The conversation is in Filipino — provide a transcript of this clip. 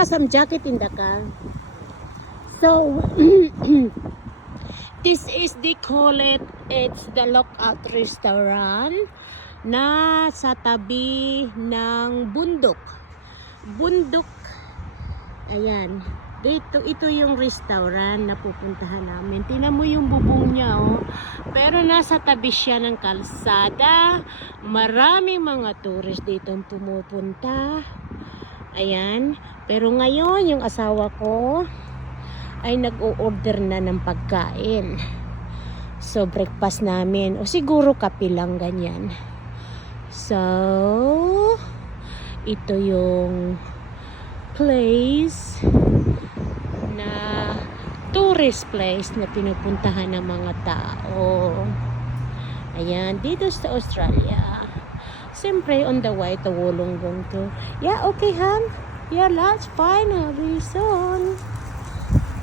Baka some jacket in the car. So, this is it's the Lookout Restaurant na sa tabi ng bundok. Ayan. Ito yung restaurant na pupuntahan namin. Tingnan mo yung bubong niya, oh. Pero nasa tabi siya ng kalsada. Maraming mga tourist dito pumupunta. Ayan. Pero ngayon, yung asawa ko ay nag-o-order na ng pagkain. So, breakfast namin. O siguro kape lang, ganyan. So, ito yung place na tourist place na pinupuntahan ng mga tao. Ayan, dito sa Australia. Siyempre, on the way to Wollongong to. Yeah, okay, Han. Yeah, that's fine. I'll be soon.